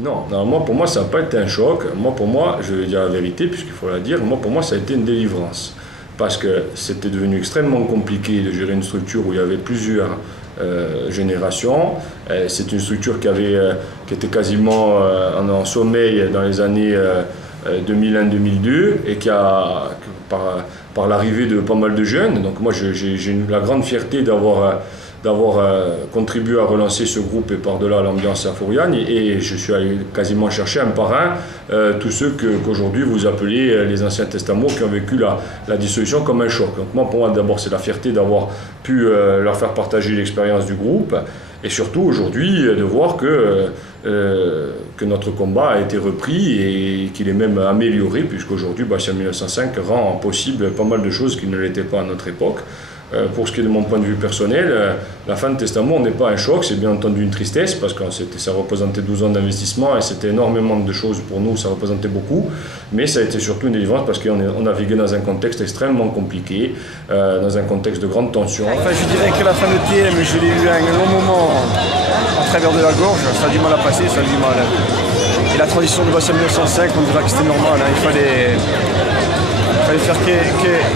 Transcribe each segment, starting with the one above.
Non, non, moi, pour moi, ça n'a pas été un choc. Moi, pour moi, je vais dire la vérité, puisqu'il faut la dire, moi, pour moi, ça a été une délivrance. Parce que c'était devenu extrêmement compliqué de gérer une structure où il y avait plusieurs générations. C'est une structure qui était quasiment en sommeil dans les années 2001-2002 et par l'arrivée de pas mal de jeunes. Donc moi, j'ai la grande fierté d'avoir contribué à relancer ce groupe et par-delà l'ambiance à Fouriane, et je suis allé quasiment chercher un par un tous ceux qu'aujourd'hui vous appelez les anciens Testamours, qui ont vécu la dissolution comme un choc. Donc moi, d'abord, c'est la fierté d'avoir pu leur faire partager l'expérience du groupe, et surtout aujourd'hui de voir que notre combat a été repris et qu'il est même amélioré, puisqu'aujourd'hui Bastia 1905 rend possible pas mal de choses qui ne l'étaient pas à notre époque. Pour ce qui est de mon point de vue personnel, la fin de Testamours n'est pas un choc, c'est bien entendu une tristesse, parce que ça représentait 12 ans d'investissement et c'était énormément de choses pour nous, ça représentait beaucoup, mais ça a été surtout une délivrance parce qu'on naviguait dans un contexte extrêmement compliqué, dans un contexte de grande tension. Enfin, je dirais que la fin de TM, je l'ai eu un long moment en travers de la gorge, ça a du mal à passer, ça a du mal. Et la transition de Bastia 1905, on dirait que c'était normal, hein. Il fallait faire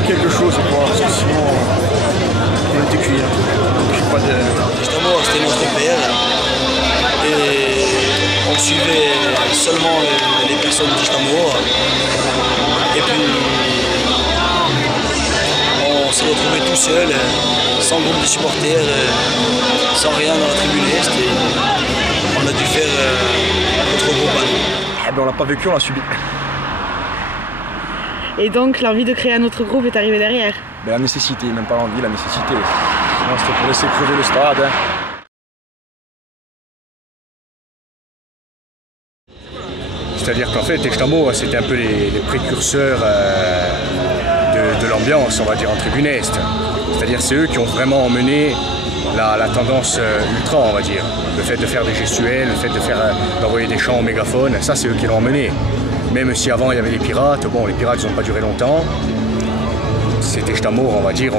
quelque chose, parce que sinon on était cuit. Donc, Testamours, c'était notre père et on suivait seulement les personnes de Testamours. Et puis on s'est retrouvé tout seul, sans groupe de supporters, sans rien dans la tribune Est, et on a dû faire notre groupe à nous. On l'a pas vécu, on l'a subi. Et donc l'envie de créer un autre groupe est arrivée derrière? La nécessité, même pas l'envie, la nécessité. Sinon c'était pour laisser crever le stade. Hein. C'est-à-dire qu'en fait, Testamours, c'était un peu les précurseurs de l'ambiance, on va dire, en tribune Est. C'est-à-dire c'est eux qui ont vraiment emmené la tendance ultra, on va dire. Le fait de faire des gestuels, le fait d'envoyer des chants au mégaphone, ça c'est eux qui l'ont emmené. Même si avant il y avait les pirates, bon, les pirates ils n'ont pas duré longtemps. C'est Testamours, on va dire,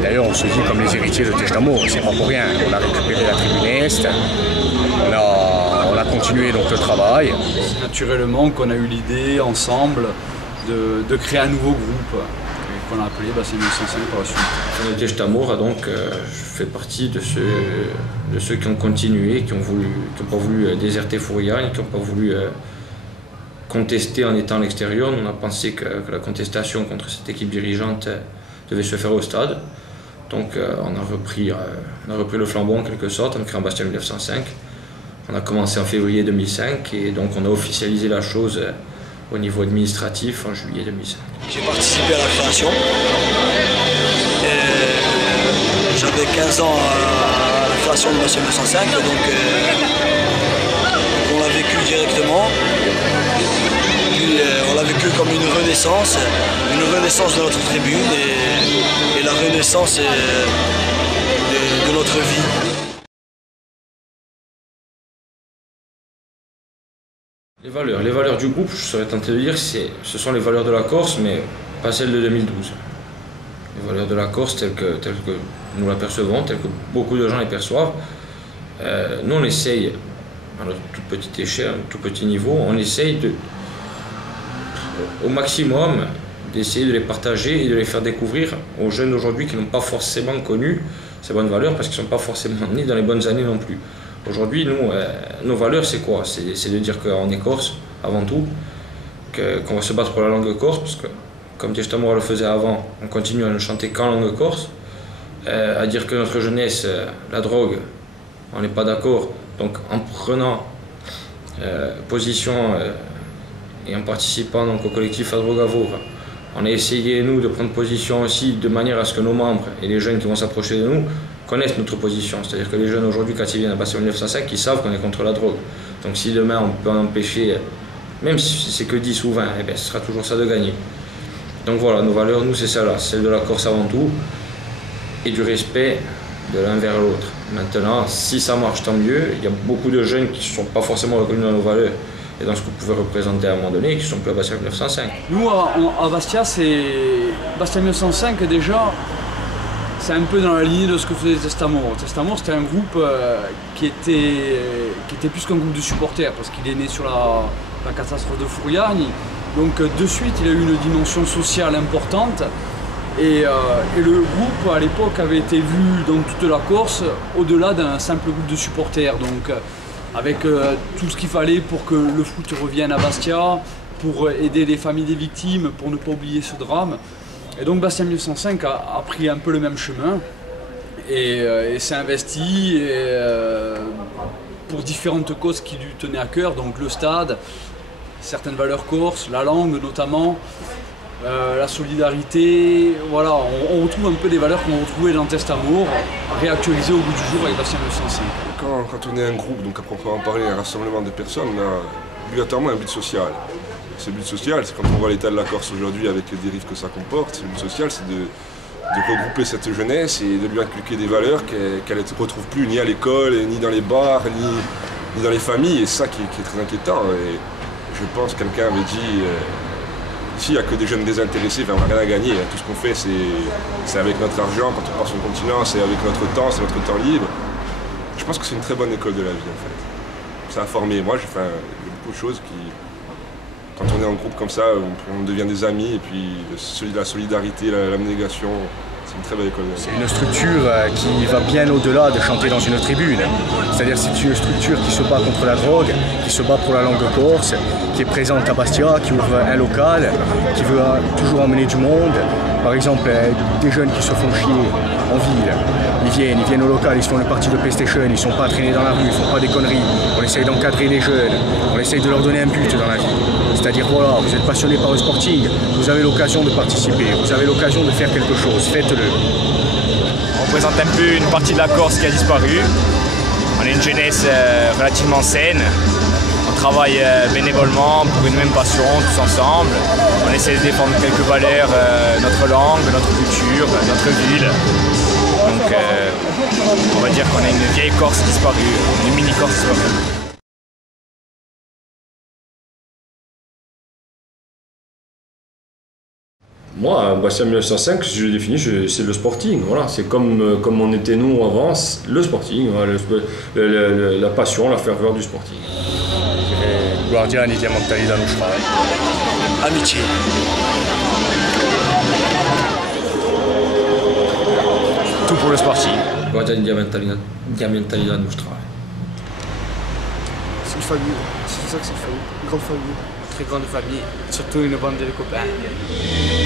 d'ailleurs on se dit comme les héritiers de Testamours, c'est pas pour rien. On a récupéré la tribune Est, on a continué donc le travail. C'est naturellement qu'on a eu l'idée ensemble de créer un nouveau groupe qu'on a appelé Bastia 1905 par la suite. Testamours, donc je fais partie de ceux qui ont continué, qui n'ont pas voulu déserter Fouriane, qui n'ont pas voulu contester en étant à l'extérieur. On a pensé que la contestation contre cette équipe dirigeante devait se faire au stade. Donc on a repris le flambeau en quelque sorte en créant Bastia 1905. On a commencé en février 2005 et donc on a officialisé la chose au niveau administratif en juillet 2005. J'ai participé à la création. J'avais 15 ans à la création de Bastia 1905, donc on l'a vécu directement. Puis on l'a vécu comme une renaissance de notre tribune et la renaissance de notre vie. Les valeurs du groupe, je serais tenté de dire, ce sont les valeurs de la Corse, mais pas celles de 2012. Les valeurs de la Corse telles que nous l'apercevons, telles que beaucoup de gens les perçoivent. Nous, on essaye, à notre toute petite échelle, à notre tout petit niveau, on essaye au maximum d'essayer de les partager et de les faire découvrir aux jeunes d'aujourd'hui qui n'ont pas forcément connu ces bonnes valeurs, parce qu'ils ne sont pas forcément nés dans les bonnes années non plus. Aujourd'hui, nos valeurs, c'est quoi? C'est de dire qu'on est corse, avant tout, qu'on va se battre pour la langue corse, parce que, comme Testamours le faisait avant, on continue à ne chanter qu'en langue corse, à dire que notre jeunesse, la drogue, on n'est pas d'accord. Donc, en prenant position et en participant donc, au collectif Adrogavour, on a essayé, nous, de prendre position aussi de manière à ce que nos membres et les jeunes qui vont s'approcher de nous connaissent notre position. C'est-à-dire que les jeunes aujourd'hui, quand ils viennent à Bastia 1905, ils savent qu'on est contre la drogue. Donc si demain on peut empêcher, même si c'est que 10 ou 20, eh bien, ce sera toujours ça de gagner. Donc voilà, nos valeurs, nous, c'est celle-là, celle de la Corse avant tout, et du respect de l'un vers l'autre. Maintenant, si ça marche, tant mieux. Il y a beaucoup de jeunes qui ne sont pas forcément reconnus dans nos valeurs et dans ce qu'on pouvait représenter à un moment donné, et qui sont plus à Bastia 1905. Nous, à Bastia, c'est Bastia 1905 déjà. c'est un peu dans la lignée de ce que faisait Testamour. Testamour, c'était un groupe qui était plus qu'un groupe de supporters, parce qu'il est né sur la catastrophe de Fouriagne. Donc de suite, il a eu une dimension sociale importante. Et le groupe, à l'époque, avait été vu dans toute la Corse, au-delà d'un simple groupe de supporters. Donc avec tout ce qu'il fallait pour que le foot revienne à Bastia, pour aider les familles des victimes, pour ne pas oublier ce drame. Et donc Bastia 1905 a pris un peu le même chemin et s'est investi pour différentes causes qui lui tenaient à cœur, donc le stade, certaines valeurs corses, la langue notamment, la solidarité, voilà, on retrouve un peu des valeurs qu'on retrouvait dans Testamour, réactualisées au bout du jour avec Bastia 1905. Quand on est un groupe, donc à proprement parler un rassemblement de personnes, on a obligatoirement un but social. Ce but social, c'est quand on voit l'état de la Corse aujourd'hui avec les dérives que ça comporte, ce but social, c'est de regrouper cette jeunesse et de lui inculquer des valeurs qu'elle ne retrouve plus ni à l'école, ni dans les bars, ni dans les familles, et c'est ça qui est très inquiétant. Et je pense que quelqu'un avait dit, ici il n'y a que des jeunes désintéressés, on n'a rien à gagner, tout ce qu'on fait c'est avec notre argent, quand on part sur le continent, c'est avec notre temps, c'est notre temps libre. Je pense que c'est une très bonne école de la vie en fait. Ça a formé, moi il y a beaucoup de choses qui... Quand on est en groupe comme ça, on devient des amis et puis la solidarité, l'abnégation, c'est une très belle école. C'est une structure qui va bien au-delà de chanter dans une tribune. C'est-à-dire c'est une structure qui se bat contre la drogue, qui se bat pour la langue corse, qui est présente à Bastia, qui ouvre un local, qui veut toujours emmener du monde. Par exemple, des jeunes qui se font chier en ville, ils viennent au local, ils se font une partie de PlayStation, ils ne sont pas traînés dans la rue, ils ne font pas des conneries. On essaye d'encadrer les jeunes, on essaye de leur donner un but dans la vie. C'est-à-dire voilà, vous êtes passionné par le sporting, vous avez l'occasion de participer, vous avez l'occasion de faire quelque chose, faites-le. On représente un peu une partie de la Corse qui a disparu. On est une jeunesse relativement saine. On travaille bénévolement pour une même passion, tous ensemble. On essaie de défendre quelques valeurs, notre langue, notre culture, notre ville. Donc on va dire qu'on a une vieille Corse disparue, une mini-Corse disparue. Moi, Bastia 1905, je le définis, c'est le sporting. Voilà. C'est comme on était nous avant, le sporting, voilà, la passion, la ferveur du sporting. Guardiani Diamantali d'Anouchra. Amitié. Tout pour le sporting. Guardiani Diamantali d'Anouchra. C'est une famille, c'est ça que c'est une famille, une grande famille. Très grande famille, surtout une bande de copains.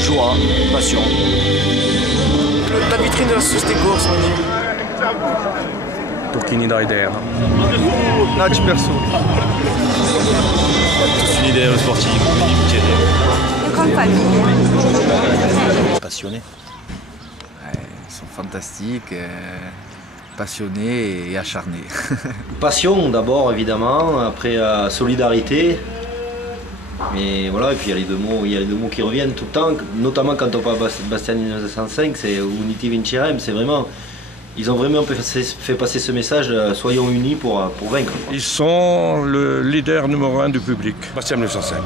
Joie, passion. La vitrine de la société corse, on dit. Turchini Daider. Natch perso. Tous une idée le sporting, Une grande famille. Passionnés. Ils sont fantastiques, passionnés et acharnés. Passion d'abord évidemment, après solidarité. Mais voilà, et puis il y a les deux mots qui reviennent tout le temps, notamment quand on parle de Bastia 1905, c'est Uniti Vincerem, c'est vraiment, ils ont vraiment fait passer ce message, soyons unis pour vaincre. Ils sont le leader numéro 1 du public. Bastia 1905.